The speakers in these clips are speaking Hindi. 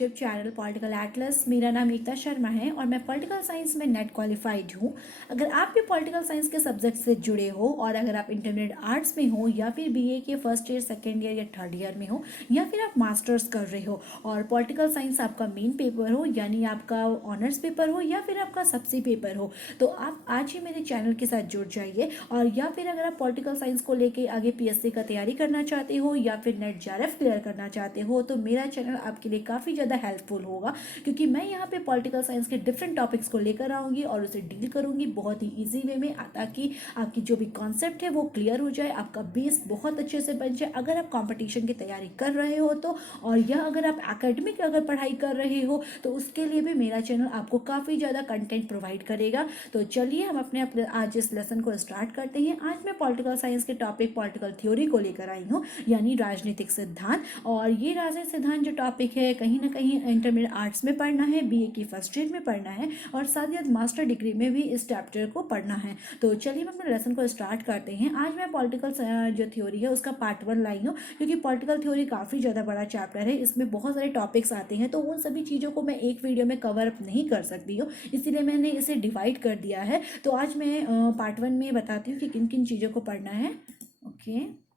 YouTube channel political Atlas. मेरा नाम एकता शर्मा है और मैं पॉलिटिकल साइंस में नेट क्वालिफाइड हूँ। अगर आप भी पॉलिटिकल साइंस के सब्जेक्ट से जुड़े हो और अगर आप इंटरमीडिएट आर्ट्स में हो या फिर बीए के फर्स्ट ईयर, सेकेंड ईयर या थर्ड ईयर में हो या फिर आप मास्टर्स कर रहे हो और पॉलिटिकल साइंस आपका मेन पेपर हो यानी आपका ऑनर्स पेपर हो या फिर आपका सबसे पेपर हो, तो आप आज ही मेरे चैनल के साथ जुड़ जाइए। और या फिर अगर आप पॉलिटिकल साइंस को लेके आगे पीएससी का तैयारी करना चाहते हो या फिर नेट जेआरएफ क्लियर करना चाहते हो तो मेरा चैनल आपके लिए काफ़ी ज़्यादा हेल्पफुल होगा, क्योंकि मैं यहाँ पे पॉलिटिकल साइंस के डिफरेंट टॉपिक्स को लेकर आऊँगी और उसे डील करूँगी बहुत ही ईजी वे में, ताकि आपकी जो भी कॉन्सेप्ट है वो क्लियर हो जाए, आपका बेस बहुत अच्छे से बन जाए अगर आप कॉम्पिटिशन की तैयारी कर रहे हो तो। और यह अगर आप एकेडमिक अगर पढ़ाई कर रहे हो तो उसके लिए भी मेरा चैनल आपको काफ़ी ज़्यादा कंटेंट प्रोवाइड करेगा। तो चलिए हम अपने आज इस लेसन को स्टार्ट करते हैं। आज मैं पॉलिटिकल साइंस के टॉपिक पॉलिटिकल थ्योरी को लेकर आई हूँ, यानी राजनीतिक सिद्धांत। और ये राजनीतिक सिद्धांत जो टॉपिक है कहीं ना कहीं इंटरमीडिएट आर्ट्स में पढ़ना है, बीए की फर्स्ट ईयर में पढ़ना है और साथ ही मास्टर डिग्री में भी इस चैप्टर को पढ़ना है। तो चलिए हम अपने लेसन को स्टार्ट करते हैं। आज मैं पॉलिटिकल जो थ्योरी है उसका पार्ट 1 लाई हूँ, क्योंकि पॉलिटिकल थ्योरी काफ़ी ज़्यादा बड़ा चैप्टर है, इसमें बहुत सारे टॉपिक्स आते हैं, तो उन सभी चीज़ों को मैं एक वीडियो में कवर अप नहीं कर सकती हूँ, इसीलिए मैंने इसे डिवाइड कर दिया है। तो आज मैं पार्ट 1 में बताती हूँ कि किन किन चीज़ों को पढ़ना है। ओके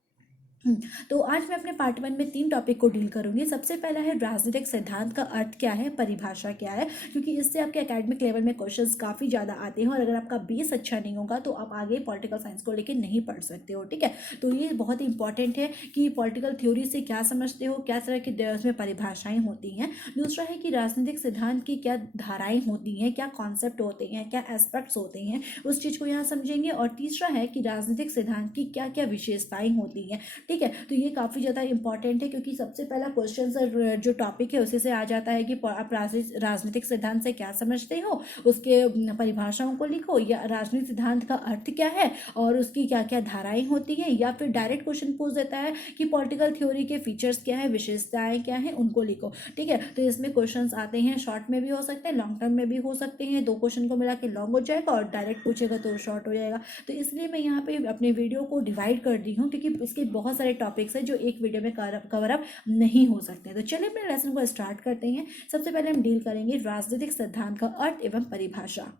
तो आज मैं अपने पार्ट 1 में 3 टॉपिक को डील करूंगी। सबसे पहला है राजनीतिक सिद्धांत का अर्थ क्या है, परिभाषा क्या है, क्योंकि इससे आपके एकेडमिक लेवल में क्वेश्चंस काफ़ी ज़्यादा आते हैं और अगर आपका बेस अच्छा नहीं होगा तो आप आगे पॉलिटिकल साइंस को लेकर नहीं पढ़ सकते हो। ठीक है, तो ये बहुत ही इंपॉर्टेंट है कि पॉलिटिकल थ्योरी से क्या समझते हो, क्या तरह की उसमें परिभाषाएँ होती हैं। दूसरा है कि राजनीतिक सिद्धांत की क्या धाराएँ होती हैं, क्या कॉन्सेप्ट होते हैं, क्या एस्पेक्ट्स होते हैं, उस चीज़ को यहाँ समझेंगे। और तीसरा है कि राजनीतिक सिद्धांत की क्या क्या विशेषताएँ होती हैं। ठीक है, तो ये काफ़ी ज़्यादा इंपॉर्टेंट है, क्योंकि सबसे पहला क्वेश्चन जो टॉपिक है उसी से आ जाता है कि आप राजनीतिक सिद्धांत से क्या समझते हो, उसके परिभाषाओं को लिखो, या राजनीतिक सिद्धांत का अर्थ क्या है और उसकी क्या क्या धाराएं होती हैं, या फिर डायरेक्ट क्वेश्चन पूछ देता है कि पॉलिटिकल थ्योरी के फीचर्स क्या है, विशेषताएं क्या हैं, उनको लिखो। ठीक है, तो इसमें क्वेश्चन आते हैं, शॉर्ट में भी हो सकते हैं, लॉन्ग टर्म में भी हो सकते हैं। 2 क्वेश्चन को मिला के लॉन्ग हो जाएगा और डायरेक्ट पूछेगा तो शॉर्ट हो जाएगा। तो इसलिए मैं यहाँ पे अपने वीडियो को डिवाइड कर दी हूँ, क्योंकि इसके बहुत सारे टॉपिक्स है जो एक वीडियो में कवर अप नहीं हो सकते। तो चलिए अपने लेसन को स्टार्ट करते हैं। सबसे पहले हम डील करेंगे राजनीतिक सिद्धांत का अर्थ एवं परिभाषा।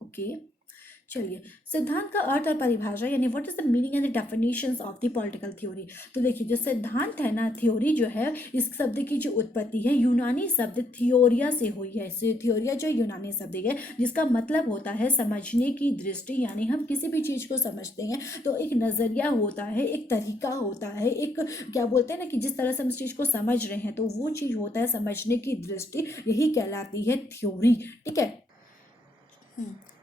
ओके चलिए, सिद्धांत का अर्थ और परिभाषा यानी what is the meaning and the definitions of the political theory. तो देखिए, जो सिद्धांत है ना, थ्योरी जो है, इस शब्द की जो उत्पत्ति है यूनानी शब्द थियोरिया से हुई है। थियोरिया जो यूनानी शब्द है जिसका मतलब होता है समझने की दृष्टि, यानी हम किसी भी चीज़ को समझते हैं तो एक नज़रिया होता है, एक तरीका होता है, एक क्या बोलते हैं ना कि जिस तरह से हम इस चीज़ को समझ रहे हैं तो वो चीज़ होता है समझने की दृष्टि, यही कहलाती है थ्योरी। ठीक है,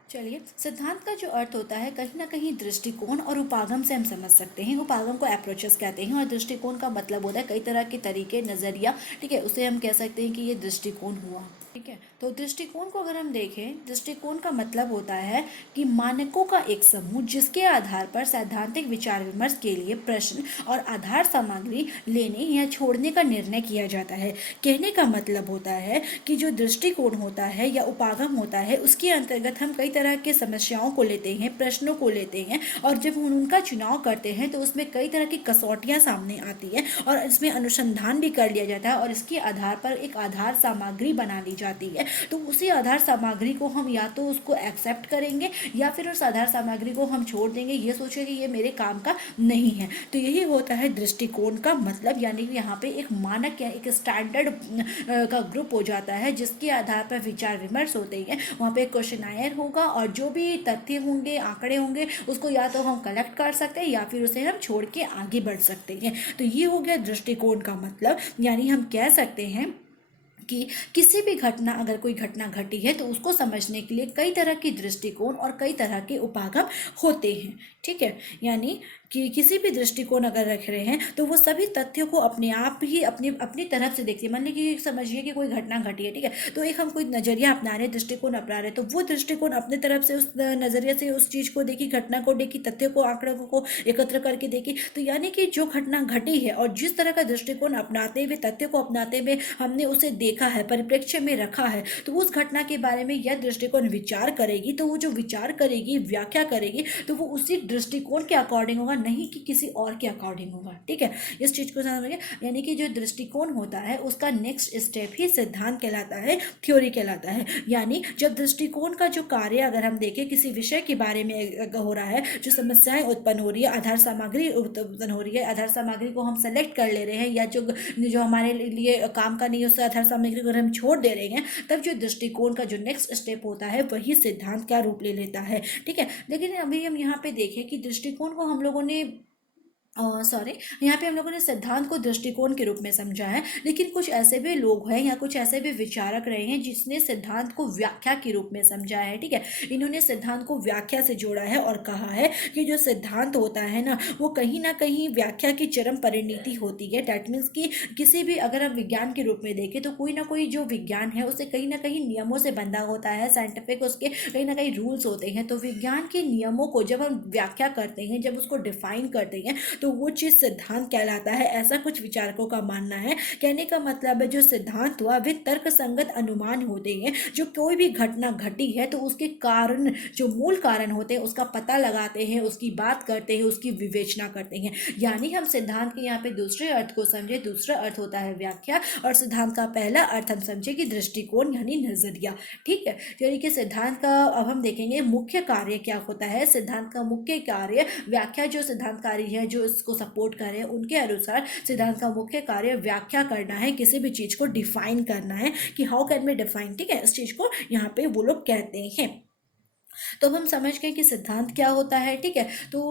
चलिए, सिद्धांत का जो अर्थ होता है कहीं ना कहीं दृष्टिकोण और उपागम से हम समझ सकते हैं। उपागम को अप्रोचेस कहते हैं और दृष्टिकोण का मतलब होता है कई तरह के तरीके, नज़रिया। ठीक है, उसे हम कह सकते हैं कि ये दृष्टिकोण हुआ। ठीक है, तो दृष्टिकोण को अगर हम देखें, दृष्टिकोण का मतलब होता है कि मानकों का एक समूह जिसके आधार पर सैद्धांतिक विचार विमर्श के लिए प्रश्न और आधार सामग्री लेने या छोड़ने का निर्णय किया जाता है। कहने का मतलब होता है कि जो दृष्टिकोण होता है या उपागम होता है उसके अंतर्गत हम कई तरह के समस्याओं को लेते हैं, प्रश्नों को लेते हैं और जब हम उनका चुनाव करते हैं तो उसमें कई तरह की कसौटियाँ सामने आती हैं और इसमें अनुसंधान भी कर लिया जाता है और इसके आधार पर एक आधार सामग्री बना ली जाती है। तो उसी आधार सामग्री को हम या तो उसको एक्सेप्ट करेंगे या फिर उस आधार सामग्री को हम छोड़ देंगे, ये सोचेंगे कि ये मेरे काम का नहीं है। तो यही होता है दृष्टिकोण का मतलब, यानी कि यहाँ पे एक मानक या एक स्टैंडर्ड का ग्रुप हो जाता है जिसके आधार पर विचार विमर्श होते हैं। वहाँ पे क्वेश्चनायर होगा और जो भी तथ्य होंगे, आंकड़े होंगे, उसको या तो हम कलेक्ट कर सकते हैं या फिर उसे हम छोड़ के आगे बढ़ सकते हैं। तो ये हो गया दृष्टिकोण का मतलब, यानी हम कह सकते हैं कि किसी भी घटना, अगर कोई घटना घटी है तो उसको समझने के लिए कई तरह की दृष्टिकोण और कई तरह के उपागम होते हैं। ठीक है, यानी कि किसी भी दृष्टिकोण अगर रख रहे हैं तो वो सभी तथ्यों को अपने आप ही अपनी अपनी तरफ से देखती है। मान लीजिए कि समझिए कि कोई घटना घटी है, ठीक है, तो एक हम कोई नज़रिया अपना रहे हैं, दृष्टिकोण अपना रहे हैं, तो वो दृष्टिकोण अपने तरफ से उस नज़रिए से उस चीज़ को देखी, घटना को देखी, तथ्यों को, आंकड़ों को एकत्र करके देखी। तो यानी कि जो घटना घटी है और जिस तरह का दृष्टिकोण अपनाते हुए, तथ्यों को अपनाते हुए हमने उसे देखा है, परिप्रेक्ष्य में रखा है, तो उस घटना के बारे में यह दृष्टिकोण विचार करेगी। तो वो जो विचार करेगी, व्याख्या करेगी, तो वो उसी दृष्टिकोण के अकॉर्डिंग होगा, नहीं कि किसी और के अकॉर्डिंग होगा। ठीक है, इस चीज़ को समझिए। यानी कि जो दृष्टिकोण होता है उसका नेक्स्ट स्टेप ही सिद्धांत कहलाता है, थ्योरी कहलाता है। यानी जब दृष्टिकोण का जो कार्य अगर हम देखें किसी विषय के बारे में हो रहा है, जो समस्याएं उत्पन्न हो रही है, आधार सामग्री उत्पन्न हो रही है, आधार सामग्री को हम सेलेक्ट कर ले रहे हैं, या जो जो हमारे लिए काम का नहीं है उस आधार सामग्री को हम छोड़ दे रहे हैं, तब जो दृष्टिकोण का जो नेक्स्ट स्टेप होता है वही सिद्धांत का रूप ले लेता है। ठीक है, लेकिन अभी हम यहाँ पे देखें कि दृष्टिकोण को हम लोगों ने सॉरी, यहाँ पे हम लोगों ने सिद्धांत को दृष्टिकोण के रूप में समझा है, लेकिन कुछ ऐसे भी लोग हैं या कुछ ऐसे भी विचारक रहे हैं जिसने सिद्धांत को व्याख्या के रूप में समझा है। ठीक है, इन्होंने सिद्धांत को व्याख्या से जोड़ा है और कहा है कि जो सिद्धांत होता है ना वो कहीं ना कहीं व्याख्या की चरम परिणति होती है। डैट मीन्स कि किसी भी अगर हम विज्ञान के रूप में देखें तो कोई ना कोई जो विज्ञान है उसे कहीं ना कहीं नियमों से बंधा होता है, साइंटिफिक उसके कहीं ना कहीं रूल्स होते हैं। तो विज्ञान के नियमों को जब हम व्याख्या करते हैं, जब उसको डिफाइन करते हैं, तो वो चीज़ सिद्धांत कहलाता है, ऐसा कुछ विचारकों का मानना है। कहने का मतलब है जो सिद्धांत हुआ वे तर्क संगत अनुमान होते हैं, जो कोई भी घटना घटी है तो उसके कारण, जो मूल कारण होते हैं उसका पता लगाते हैं, उसकी बात करते हैं, उसकी विवेचना करते हैं। यानी हम सिद्धांत के यहाँ पे दूसरे अर्थ को समझे, दूसरा अर्थ होता है व्याख्या, और सिद्धांत का पहला अर्थ हम समझे कि दृष्टिकोण यानी नजरिया। ठीक है, यानी कि सिद्धांत का अब हम देखेंगे मुख्य कार्य क्या होता है। सिद्धांत का मुख्य कार्य, व्याख्या जो सिद्धांतकारी है जो इसको सपोर्ट करें उनके अनुसार सिद्धांत का मुख्य कार्य व्याख्या करना है, किसी भी चीज को डिफाइन करना है कि हाउ कैन बी डिफाइन। ठीक है, इस चीज को यहाँ पे वो लोग कहते हैं। तो अब हम समझ गए कि सिद्धांत क्या होता है। ठीक है, तो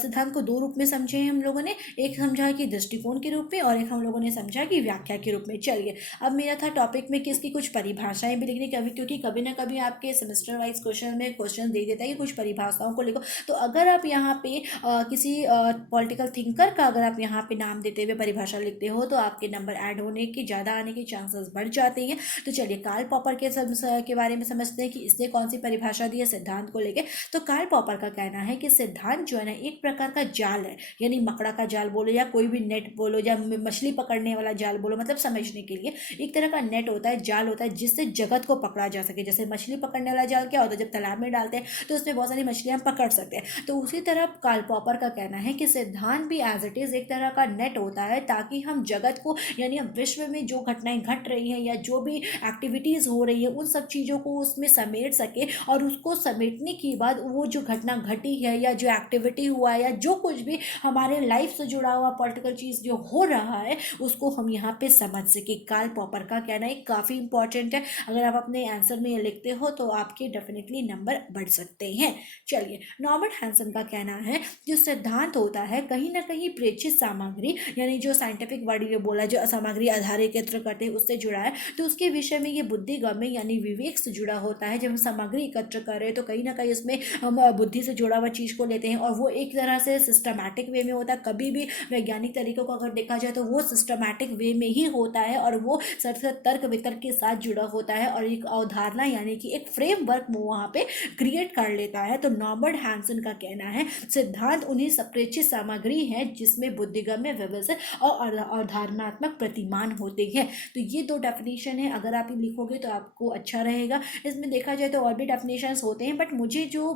सिद्धांत को दो रूप में समझे हैं हम लोगों ने, एक समझा कि दृष्टिकोण के रूप में और एक हम लोगों ने समझा कि व्याख्या के रूप में। चलिए, अब मेरा था टॉपिक में कि इसकी कुछ परिभाषाएं भी लिखनी, कभी क्योंकि कभी ना कभी आपके सेमेस्टर वाइज क्वेश्चन में क्वेश्चन दे देता है कि कुछ परिभाषाओं को लिखो। तो अगर आप यहाँ पे किसी पॉलिटिकल थिंकर का अगर आप यहाँ पे नाम देते हुए परिभाषा लिखते हो तो आपके नंबर ऐड होने के, ज़्यादा आने के चांसेस बढ़ जाते हैं। तो चलिए कार्ल पॉपर के बारे में समझते हैं कि इसने कौन सी परिभाषा दी है सिद्धांत को लेके। तो कार्ल पॉपर का कहना है कि सिद्धांत जो है ना एक प्रकार का जाल है, यानी मकड़ा का जाल बोलो या कोई भी नेट बोलो या मछली पकड़ने वाला जाल बोलो, मतलब समझने के लिए एक तरह का नेट होता है, जाल होता है जिससे जगत को पकड़ा जा सके। जैसे मछली पकड़ने वाला जाल क्या होता है, जब तालाब में डालते हैं तो उसमें बहुत सारी मछलियां हम पकड़ सकते हैं। तो उसी तरह कार्ल पॉपर का कहना है कि सिद्धांत भी एज इट इज एक तरह का नेट होता है, ताकि हम जगत को, यानी विश्व में जो घटनाएं घट रही हैं या जो भी एक्टिविटीज हो रही है उन सब चीजों को उसमें समेट सके, और उसको समेटने के बाद वो जो घटना घटी है या जो एक्टिविटी हुआ है या जो कुछ भी हमारे लाइफ से जुड़ा हुआ पॉलिटिकल चीज जो हो रहा है उसको हम यहाँ पे समझ सके। कार्ल पॉपर का कहना है काफी इंपॉर्टेंट है, अगर आप अपने आंसर में ये लिखते हो तो आपके डेफिनेटली नंबर बढ़ सकते हैं। चलिए, नॉर्बर्ट हैंसन का कहना है जो सिद्धांत होता है कहीं ना कहीं प्रेक्षित सामग्री, यानी जो साइंटिफिक वर्ड ये बोला जो सामग्री आधार एकत्र करते हैं उससे जुड़ा है, तो उसके विषय में ये बुद्धिगम्य यानी विवेक से जुड़ा होता है। जब हम सामग्री एकत्र कर रहे हैं तो कहीं ना कहीं उसमें हम बुद्धि से जुड़ा हुआ चीज को लेते हैं, और वो एक तरह से सिस्टमैटिक वे में होता है। कभी भी वैज्ञानिक तरीकों को अगर देखा जाए तो वो सिस्टमैटिक वे में ही होता है, और वो सबसे तर्क वितर्क के साथ जुड़ा होता है, और एक अवधारणा यानी कि एक फ्रेमवर्क वो वहाँ पे क्रिएट कर लेता है। तो नॉर्बर्ट हैंसन का कहना है सिद्धांत उन्हीं सप्रेक्षित सामग्री है जिसमें बुद्धिगम्य, व्यवस्थित और अवधारणात्मक प्रतिमान होते हैं। तो ये दो डेफिनेशन है, अगर आप लिखोगे तो आपको अच्छा रहेगा। इसमें देखा जाए तो और भी डेफिनेशंस होते हैं, बट मुझे जो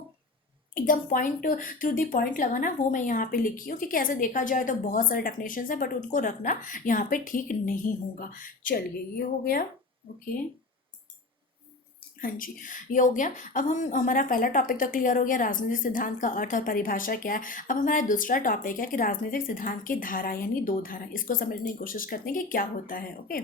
एकदम पॉइंट थ्रू दी पॉइंट लगा ना वो मैं यहाँ पे लिखी हूँ, क्योंकि ऐसे देखा जाए तो बहुत सारे डेफिनेशंस है बट उनको रखना यहाँ पे ठीक नहीं होगा। चलिए, ये हो गया। ओके, हाँ जी, ये हो गया। अब हम, हमारा पहला टॉपिक तो क्लियर हो गया, राजनीतिक सिद्धांत का अर्थ और परिभाषा क्या है। अब हमारा दूसरा टॉपिक है कि राजनीतिक सिद्धांत की धारा यानी दो धारा, इसको समझने की कोशिश करते हैं कि क्या होता है। ओके,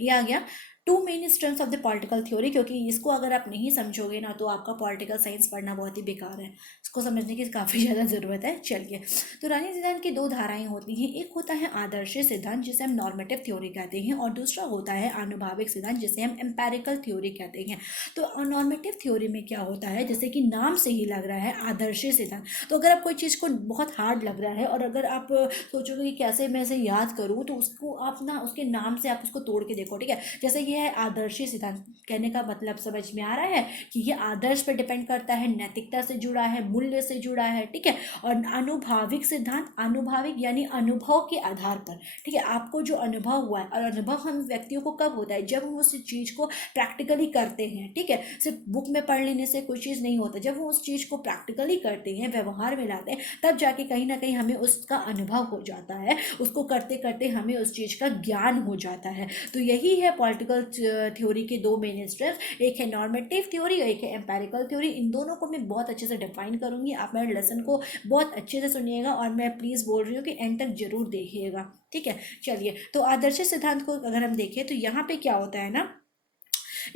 ये आ गया two main strengths of the political theory, क्योंकि इसको अगर आप नहीं समझोगे ना तो आपका पॉलिटिकल साइंस पढ़ना बहुत ही बेकार है, इसको समझने की काफ़ी ज़्यादा ज़रूरत है। चलिए, तो राजनीतिक सिद्धांत की दो धाराएं होती हैं, एक होता है आदर्श सिद्धांत जिसे हम नॉर्मेटिव थ्योरी कहते हैं, और दूसरा होता है आनुभाविक सिद्धांत जिसे हम एम्पेरिकल थ्योरी कहते हैं। तो नॉर्मेटिव थ्योरी में क्या होता है, जैसे कि नाम से ही लग रहा है आदर्श सिद्धांत, तो अगर आप कोई चीज़ को बहुत हार्ड लग रहा है और अगर आप सोचोगे कि कैसे मैं इसे याद करूँ, तो उसको आप ना उसके नाम से आप उसको तोड़ के देखो। ठीक है, जैसे ये है आदर्शी सिद्धांत। कहने का मतलब समझ में आ रहा है कि ये आदर्श पर डिपेंड करता है, नैतिकता से जुड़ा है, मूल्य से जुड़ा है, ठीक है। और आनुभाविक सिद्धांत, आनुभाविक यानी अनुभव के आधार पर, ठीक है। आपको जो अनुभव हुआ है, और अनुभव हम व्यक्तियों को कब होता है, जब हम उस चीज़ को प्रैक्टिकली करते हैं, ठीक है। सिर्फ बुक में पढ़ लेने से कोई चीज़ नहीं होता, जब हम उस चीज़ को प्रैक्टिकली करते हैं, व्यवहार में लाते हैं, तब जाके कहीं ना कहीं हमें उसका अनुभव हो जाता है, उसको करते करते हमें उस चीज़ का ज्ञान हो जाता है। तो यही है पॉलिटिकल थ्योरी के दो मेन स्टेप्स, एक है नॉर्मेटिव थ्योरी और एक है एम्पेरिकल थ्योरी। इन दोनों को मैं बहुत अच्छे से डिफाइन करूंगी, आप मेरे लेसन को बहुत अच्छे से सुनिएगा, और मैं प्लीज़ बोल रही हूँ कि एंड तक जरूर देखिएगा, ठीक है। चलिए, तो आदर्श सिद्धांत को अगर हम देखें तो यहाँ पे क्या होता है ना,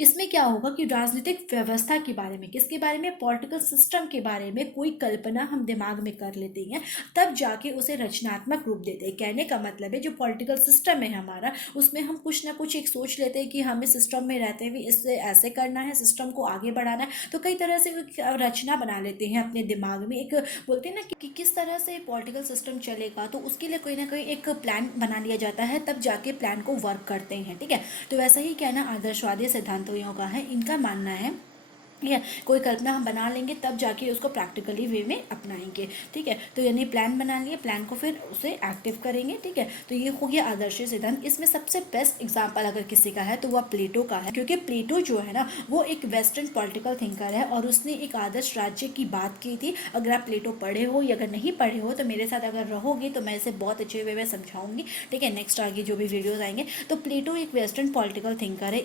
इसमें क्या होगा कि राजनीतिक व्यवस्था के बारे में, किसके बारे में, पॉलिटिकल सिस्टम के बारे में कोई कल्पना हम दिमाग में कर लेते हैं, तब जाके उसे रचनात्मक रूप देते हैं। कहने का मतलब है जो पॉलिटिकल सिस्टम है हमारा, उसमें हम कुछ ना कुछ एक सोच लेते हैं कि हमें सिस्टम में रहते हुए इससे ऐसे करना है, सिस्टम को आगे बढ़ाना है, तो कई तरह से रचना बना लेते हैं अपने दिमाग में। एक बोलते हैं ना कि किस तरह से पॉलिटिकल सिस्टम चलेगा, तो उसके लिए कोई ना कोई एक प्लान बना लिया जाता है, तब जाके प्लान को वर्क करते हैं, ठीक है। तो वैसा ही क्या है ना, आदर्शवादी सिद्धांतों का है, इनका मानना है, ठीक है, कोई कल्पना हम बना लेंगे तब जाके उसको प्रैक्टिकली वे में अपनाएंगे, ठीक है। तो यानी प्लान बना लिए, प्लान को फिर उसे एक्टिव करेंगे, ठीक है। तो ये हो गया आदर्श सिद्धांत। इसमें सबसे बेस्ट एग्जांपल अगर किसी का है तो वह प्लेटो का है, क्योंकि प्लेटो जो है ना वो एक वेस्टर्न पॉलिटिकल थिंकर है, और उसने एक आदर्श राज्य की बात की थी। अगर आप प्लेटो पढ़े हो या अगर नहीं पढ़े हो तो मेरे साथ अगर रहोगे तो मैं इसे बहुत अच्छे वे में समझाऊंगी, ठीक है, नेक्स्ट आगे जो भी वीडियोज आएंगे। तो प्लेटो एक वेस्टर्न पॉलिटिकल थिंकर है,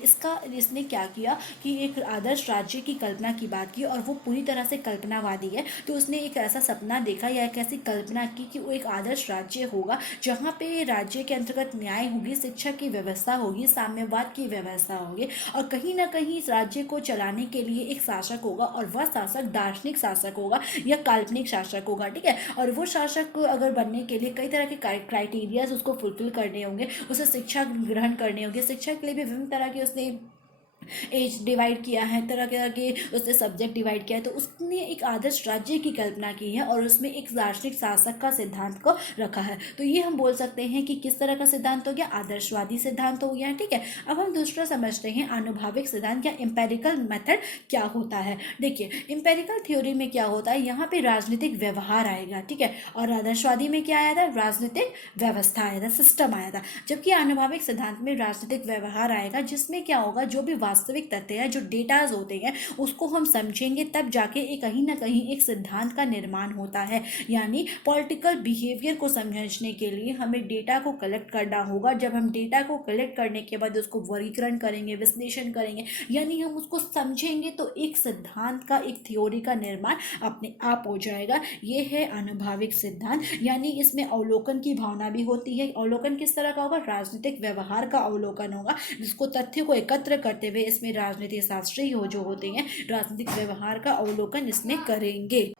इसने क्या किया कि एक आदर्श राज्य की कल्पना की बात की, और वो पूरी तरह से कल्पनावादी है। तो उसने एक ऐसा सपना देखा या एक ऐसी कल्पना की कि वो एक आदर्श राज्य होगा जहाँ पे राज्य के अंतर्गत न्याय होगी, शिक्षा की व्यवस्था होगी, साम्यवाद की व्यवस्था होगी, और कहीं ना कहीं इस राज्य को चलाने के लिए एक शासक होगा, और वह शासक दार्शनिक शासक होगा या काल्पनिक शासक होगा, ठीक है। और वो शासक को अगर बनने के लिए कई तरह के क्राइटेरियाज उसको फुलफिल करने होंगे, उसे शिक्षा ग्रहण करनी होगी। शिक्षा के लिए भी विभिन्न तरह के उसने एज डिवाइड किया है, तरह तरह के उसने सब्जेक्ट डिवाइड किया है। तो उसने एक आदर्श राज्य की कल्पना की है, और उसमें एक दार्शनिक शासक का सिद्धांत को रखा है। तो ये हम बोल सकते हैं कि किस तरह का सिद्धांत हो गया, आदर्शवादी सिद्धांत हो गया, ठीक है। अब हम दूसरा समझते हैं आनुभाविक सिद्धांत या एम्पेरिकल मेथड क्या होता है। देखिए, एम्पेरिकल थ्योरी में क्या होता है, यहाँ पे राजनीतिक व्यवहार आएगा, ठीक है, और आदर्शवादी में क्या आया था, राजनीतिक व्यवस्था आया था, सिस्टम आया था। जबकि आनुभाविक सिद्धांत में राजनीतिक व्यवहार आएगा, जिसमें क्या होगा, जो भी वास्तविक तथ्य है, जो डेटाज होते हैं, उसको हम समझेंगे, तब जाके एक कहीं ना कहीं एक सिद्धांत का निर्माण होता है। यानी पॉलिटिकल बिहेवियर को समझने के लिए हमें डेटा को कलेक्ट करना होगा। जब हम डेटा को कलेक्ट करने के बाद उसको वर्गीकरण करेंगे, विश्लेषण करेंगे, यानी हम उसको समझेंगे, तो एक सिद्धांत का, एक थ्योरी का निर्माण अपने आप हो जाएगा। ये है आनुभाविक सिद्धांत। यानी इसमें अवलोकन की भावना भी होती है। अवलोकन किस तरह का होगा, राजनीतिक व्यवहार का अवलोकन होगा, जिसको तथ्य को एकत्र करते हुए इसमें राजनीतिक शास्त्री हो जो होते हैं, राजनीतिक व्यवहार का अवलोकन इसमें करेंगे,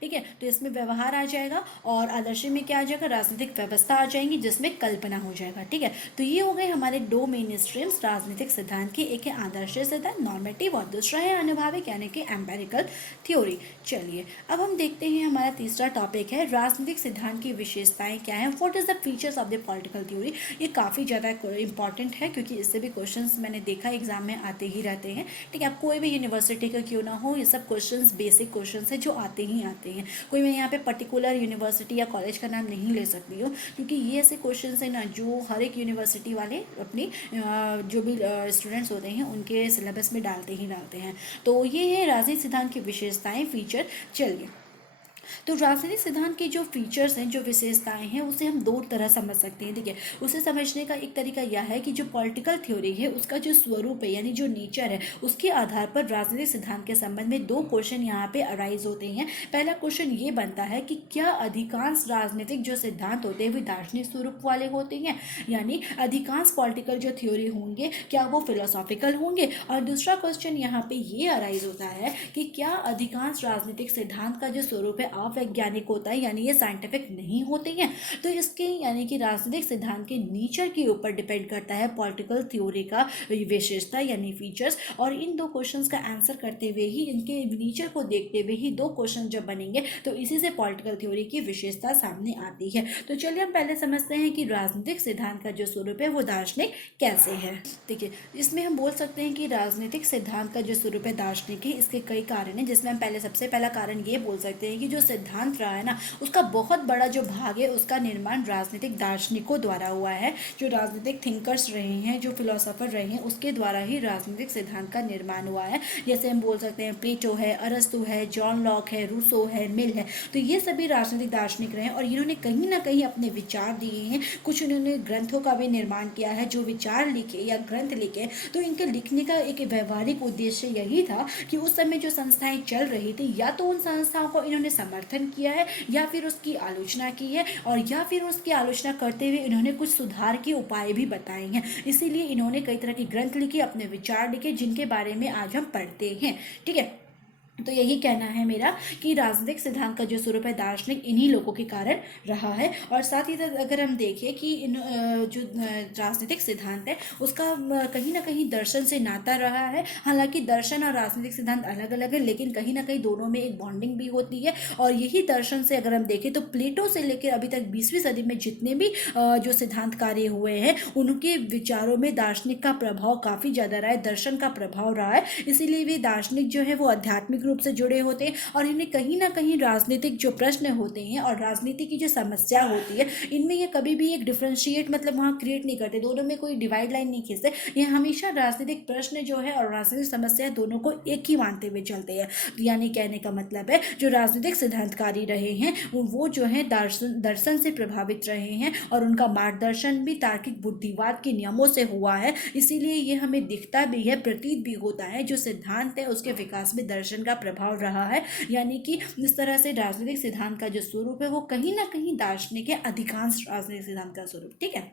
ठीक है। तो इसमें व्यवहार आ जाएगा, और आदर्श में क्या आ जाएगा, राजनीतिक व्यवस्था आ जाएंगी, जिसमें कल्पना हो जाएगा, ठीक है। तो ये हो गए हमारे दो मेन स्ट्रीम्स राजनीतिक सिद्धांत की, एक है आदर्श सिद्धांत नॉर्मेटिव, और दूसरा है आनुभाविक यानी कि एम्पेरिकल थ्योरी। चलिए, अब हम देखते हैं हमारा तीसरा टॉपिक है राजनीतिक सिद्धांत की विशेषताएं क्या है, what is the features of the political theory. ये काफ़ी ज़्यादा इंपॉर्टेंट है, क्योंकि इससे भी क्वेश्चन मैंने देखा एग्जाम में आते ही रहते हैं, ठीक है। आप कोई भी यूनिवर्सिटी का क्यों ना हो, ये सब क्वेश्चन बेसिक क्वेश्चन है जो आते ही आते हैं। कोई मैं यहाँ पे पर्टिकुलर यूनिवर्सिटी या कॉलेज का नाम नहीं ले सकती हूँ, क्योंकि ये ऐसे क्वेश्चन है ना जो हर एक यूनिवर्सिटी वाले अपनी जो भी स्टूडेंट्स होते हैं उनके सिलेबस में डालते ही डालते हैं। तो ये है राजनीतिक सिद्धांत की विशेषताएं, फीचर। चलिए, तो राजनीतिक सिद्धांत के जो फीचर्स हैं, जो विशेषताएं हैं, उसे हम दो तरह समझ सकते हैं, ठीक है। उसे समझने का एक तरीका यह है कि जो पॉलिटिकल थ्योरी है उसका जो स्वरूप है, यानी जो नेचर है, उसके आधार पर राजनीतिक सिद्धांत के संबंध में दो क्वेश्चन यहाँ पे अराइज होते हैं। पहला क्वेश्चन ये बनता है कि क्या अधिकांश राजनीतिक जो सिद्धांत होते हैं वे दार्शनिक स्वरूप वाले होते हैं, यानी अधिकांश पॉलिटिकल जो थ्योरी होंगे क्या वो फिलोसॉफिकल होंगे। और दूसरा क्वेश्चन यहाँ पे ये अराइज होता है कि क्या अधिकांश राजनीतिक सिद्धांत का जो स्वरूप है अवैज्ञानिक होता है, यानी ये साइंटिफिक नहीं होते हैं। तो इसके यानी कि राजनीतिक सिद्धांत के नेचर के ऊपर डिपेंड करता है पॉलिटिकल थ्योरी का विशेषता यानी फीचर्स। और इन दो क्वेश्चंस का आंसर करते हुए ही, इनके नेचर को देखते हुए ही दो क्वेश्चन जब बनेंगे तो इसी से पॉलिटिकल थ्योरी की विशेषता सामने आती है। तो चलिए हम पहले समझते हैं कि राजनीतिक सिद्धांत का जो स्वरूप है वो दार्शनिक कैसे है। देखिए, इसमें हम बोल सकते हैं कि राजनीतिक सिद्धांत का जो स्वरूप है दार्शनिक है। इसके कई कारण हैं, जिसमें हम पहले सबसे पहला कारण ये बोल सकते हैं कि जो सिद्धांत रहा है ना, उसका बहुत बड़ा जो भाग है उसका निर्माण राजनीतिक दार्शनिकों द्वारा हुआ है। जो राजनीतिक थिंकर्स रहे हैं, जो फिलोसोफर रहे हैं, उसके द्वारा ही राजनीतिक सिद्धांत का निर्माण हुआ है। जैसे हम बोल सकते हैं प्लेटो है, अरस्तु है, जॉन लॉक है, रूसो है, मिल है। तो ये सभी राजनीतिक दार्शनिक रहे हैं और इन्होंने कहीं ना कहीं अपने विचार दिए हैं। कुछ उन्होंने ग्रंथों का भी निर्माण किया है। जो विचार लिखे या ग्रंथ लिखे, तो इनके लिखने का एक व्यवहारिक उद्देश्य यही था कि उस समय जो संस्थाएं चल रही थी, या तो उन संस्थाओं को इन्होंने समर्थन किया है या फिर उसकी आलोचना की है, और या फिर उसकी आलोचना करते हुए इन्होंने कुछ सुधार के उपाय भी बताए हैं। इसीलिए इन्होंने कई तरह के ग्रंथ लिखे, अपने विचार लिखे, जिनके बारे में आज हम पढ़ते हैं। ठीक है, तो यही कहना है मेरा कि राजनीतिक सिद्धांत का जो स्वरूप है दार्शनिक इन्हीं लोगों के कारण रहा है। और साथ ही साथ अगर हम देखें कि इन जो राजनीतिक सिद्धांत है उसका कहीं ना कहीं दर्शन से नाता रहा है। हालांकि दर्शन और राजनीतिक सिद्धांत अलग अलग है, लेकिन कहीं ना कहीं दोनों में एक बॉन्डिंग भी होती है। और यही दर्शन से अगर हम देखें तो प्लेटो से लेकर अभी तक 20वीं सदी में जितने भी जो सिद्धांत कार्य हुए हैं, उनके विचारों में दार्शनिक का प्रभाव काफ़ी ज़्यादा रहा है, दर्शन का प्रभाव रहा है। इसीलिए वे दार्शनिक जो है वो आध्यात्मिक रूप से जुड़े होते हैं और इन्हें कहीं ना कहीं राजनीतिक जो प्रश्न होते हैं और राजनीति की जो समस्या होती है, इनमें ये कभी भी एक डिफ्रेंशिएट मतलब वहाँ क्रिएट नहीं करते, दोनों में कोई डिवाइड लाइन नहीं खींचते। ये हमेशा राजनीतिक प्रश्न जो है और राजनीतिक समस्या दोनों को एक ही मानते हुए चलते हैं। यानी कहने का मतलब है जो राजनीतिक सिद्धांतकारी रहे हैं वो जो है दर्शन से प्रभावित रहे हैं और उनका मार्गदर्शन भी तार्किक बुद्धिवाद के नियमों से हुआ है। इसीलिए ये हमें दिखता भी है, प्रतीत भी होता है जो सिद्धांत है उसके विकास में दर्शन का प्रभाव रहा है। यानी कि इस तरह से राजनीतिक सिद्धांत का जो स्वरूप है वो कहीं ना कहीं दार्शनिक है, अधिकांश राजनीतिक सिद्धांत का स्वरूप। ठीक है,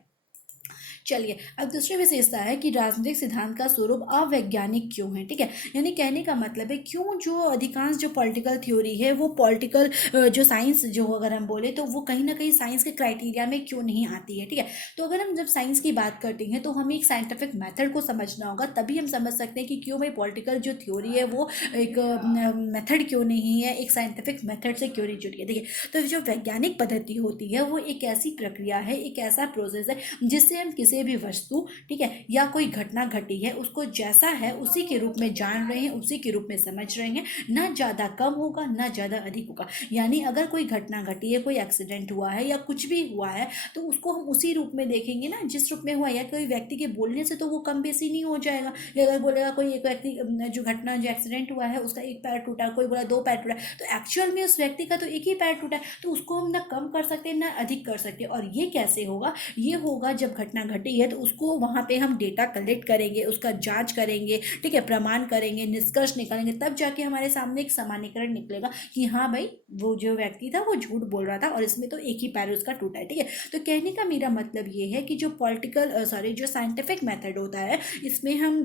चलिए अब दूसरी विशेषता है कि राजनीतिक सिद्धांत का स्वरूप अवैज्ञानिक क्यों है। ठीक है, यानी कहने का मतलब है क्यों जो अधिकांश जो पॉलिटिकल थ्योरी है वो पॉलिटिकल जो साइंस जो अगर हम बोले तो वो कहीं ना कहीं साइंस के क्राइटेरिया में क्यों नहीं आती है। ठीक है, तो अगर हम जब साइंस की बात करते हैं तो हमें एक साइंटिफिक मेथड को समझना होगा, तभी हम समझ सकते हैं कि क्यों भाई पॉलिटिकल जो थ्योरी है वो एक मेथड क्यों नहीं है, एक साइंटिफिक मेथड से क्यों नहीं जुड़ी है। देखिए, तो जो वैज्ञानिक पद्धति होती है वो एक ऐसी प्रक्रिया है, एक ऐसा प्रोसेस है जिससे हम किसी भी वस्तु, ठीक है, या कोई घटना घटी है उसको जैसा है उसी के रूप में जान रहे हैं, उसी के रूप में समझ रहे हैं, ना ज़्यादा कम होगा ना ज़्यादा अधिक होगा। यानी अगर कोई घटना घटी है, कोई एक्सीडेंट हुआ है या कुछ भी हुआ है, तो उसको हम उसी रूप में देखेंगे ना जिस रूप में हुआ। या कोई व्यक्ति के बोलने से तो वो कम बेसी नहीं हो जाएगा। या अगर बोलेगा कोई एक व्यक्ति जो घटना जो एक्सीडेंट हुआ है उसका एक पैर टूटा, कोई बोला दो पैर टूटा, तो एक्चुअल में उस व्यक्ति का तो एक ही पैर टूटा है, तो उसको हम ना कम कर सकते ना अधिक कर सकते। और ये कैसे होगा? ये होगा जब घटना घटी है तो उसको वहाँ पे हम डेटा कलेक्ट करेंगे, उसका जांच करेंगे, ठीक है, प्रमाण करेंगे, निष्कर्ष निकालेंगे, तब जाके हमारे सामने एक सामान्यीकरण निकलेगा कि हाँ भाई वो जो व्यक्ति था वो झूठ बोल रहा था और इसमें तो एक ही पैर उसका टूटा है। ठीक है, तो कहने का मेरा मतलब ये है कि जो जो साइंटिफिक मेथड होता है इसमें हम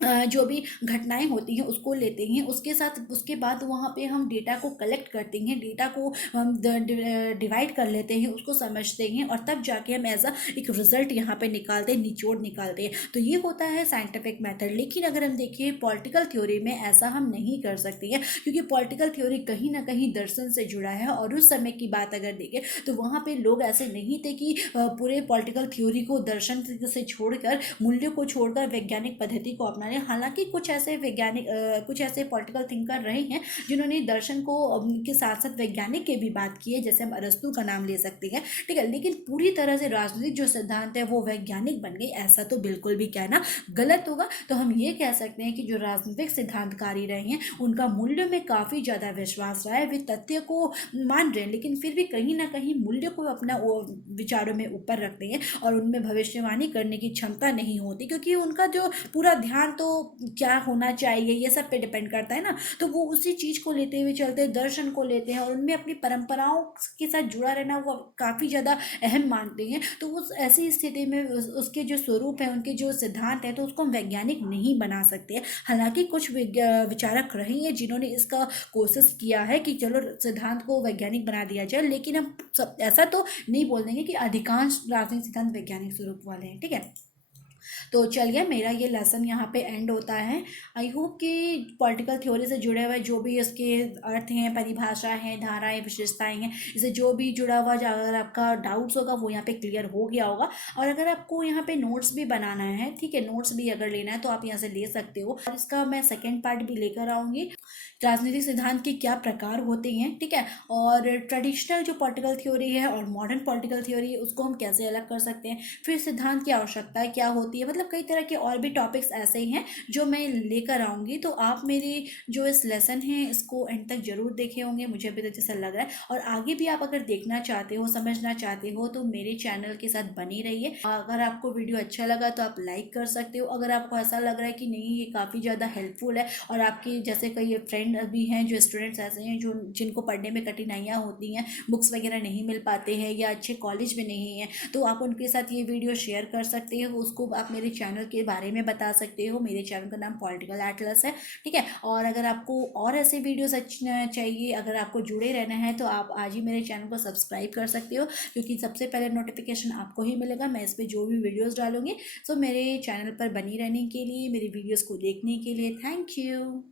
जो भी घटनाएं होती हैं उसको लेते हैं, उसके साथ उसके बाद वहाँ पे हम डेटा को कलेक्ट करते हैं, डेटा को हम डिवाइड कर लेते हैं, उसको समझते हैं और तब जाके हम एज एक रिजल्ट यहाँ पे निकालते हैं, निचोड़ निकालते हैं। तो ये होता है साइंटिफिक मेथड। लेकिन अगर हम देखिए पॉलिटिकल थ्योरी में ऐसा हम नहीं कर सकते हैं, क्योंकि पॉलिटिकल थ्योरी कहीं ना कहीं दर्शन से जुड़ा है। और उस समय की बात अगर देखें तो वहाँ पे लोग ऐसे नहीं थे कि पूरे पॉलिटिकल थ्योरी को दर्शन से छोड़कर, मूल्यों को छोड़कर वैज्ञानिक पद्धति को अपना। हालांकि कुछ ऐसे वैज्ञानिक कुछ ऐसे पॉलिटिकल थिंकर रहे हैं जिन्होंने दर्शन को के साथ साथ वैज्ञानिक के भी बात की है, जैसे हम अरस्तु का नाम ले सकते हैं। ठीक है, लेकिन पूरी तरह से राजनीतिक जो सिद्धांत है वो वैज्ञानिक बन गए, ऐसा तो बिल्कुल भी कहना गलत होगा। तो हम ये कह सकते हैं कि जो राजनीतिक सिद्धांतकारी रहे हैं उनका मूल्य में काफ़ी ज़्यादा विश्वास रहा है। वे तथ्य को मान रहे हैं लेकिन फिर भी कहीं ना कहीं मूल्य को अपना विचारों में ऊपर रखते हैं और उनमें भविष्यवाणी करने की क्षमता नहीं होती, क्योंकि उनका जो पूरा ध्यान तो क्या होना चाहिए ये सब पे डिपेंड करता है ना, तो वो उसी चीज़ को लेते हुए चलते हैं, दर्शन को लेते हैं और उनमें अपनी परंपराओं के साथ जुड़ा रहना वो काफ़ी ज़्यादा अहम मानते हैं। तो उस ऐसी स्थिति में उसके जो स्वरूप है, उनके जो सिद्धांत है, तो उसको हम वैज्ञानिक नहीं बना सकते हैं। हालांकि कुछ विचारक रहे हैं जिन्होंने इसका कोशिश किया है कि चलो सिद्धांत को वैज्ञानिक बना दिया जाए, लेकिन हम सब ऐसा तो नहीं बोल देंगे कि अधिकांश राजनीतिक सिद्धांत वैज्ञानिक स्वरूप वाले हैं। ठीक है, तो चलिए मेरा ये लेसन यहाँ पे एंड होता है। आई होप कि पॉलिटिकल थ्योरी से जुड़े हुए जो भी इसके अर्थ हैं, परिभाषा हैं, धाराएं, विशेषताएं हैं, इससे जो भी जुड़ा हुआ अगर आपका डाउट्स होगा वो यहाँ पे क्लियर हो गया होगा। और अगर आपको यहाँ पे नोट्स भी बनाना है, ठीक है, नोट्स भी अगर लेना है तो आप यहाँ से ले सकते हो, और इसका मैं सेकेंड पार्ट भी लेकर आऊँगी, राजनीतिक सिद्धांत के क्या प्रकार होते हैं। ठीक है, और ट्रेडिशनल जो पॉलिटिकल थ्योरी है और मॉडर्न पॉलिटिकल थ्योरी है उसको हम कैसे अलग कर सकते हैं, फिर सिद्धांत की आवश्यकता क्या होती है, मतलब कई तरह के और भी टॉपिक्स ऐसे ही हैं जो मैं लेकर आऊँगी। तो आप मेरी जो इस लेसन है इसको एंड तक जरूर देखे होंगे, मुझे अभी तक जैसा लग रहा है, और आगे भी आप अगर देखना चाहते हो, समझना चाहते हो, तो मेरे चैनल के साथ बनी रहिए। अगर आपको वीडियो अच्छा लगा तो आप लाइक कर सकते हो। अगर आपको ऐसा लग रहा है कि नहीं ये काफ़ी ज़्यादा हेल्पफुल है और आपके जैसे कई फ्रेंड भी हैं जो स्टूडेंट्स ऐसे हैं जो जिनको पढ़ने में कठिनाइयाँ होती हैं, बुक्स वगैरह नहीं मिल पाते हैं या अच्छे कॉलेज में नहीं है, तो आप उनके साथ ये वीडियो शेयर कर सकते हो, उसको आप मेरे चैनल के बारे में बता सकते हो। मेरे चैनल का नाम पॉलिटिकल एटलस है। ठीक है, और अगर आपको और ऐसे वीडियोस चाहिए, अगर आपको जुड़े रहना है तो आप आज ही मेरे चैनल को सब्सक्राइब कर सकते हो, क्योंकि सबसे पहले नोटिफिकेशन आपको ही मिलेगा मैं इस पर जो भी वीडियोस डालूंगी। सो मेरे चैनल पर बनी रहने के लिए, मेरी वीडियोस को देखने के लिए थैंक यू।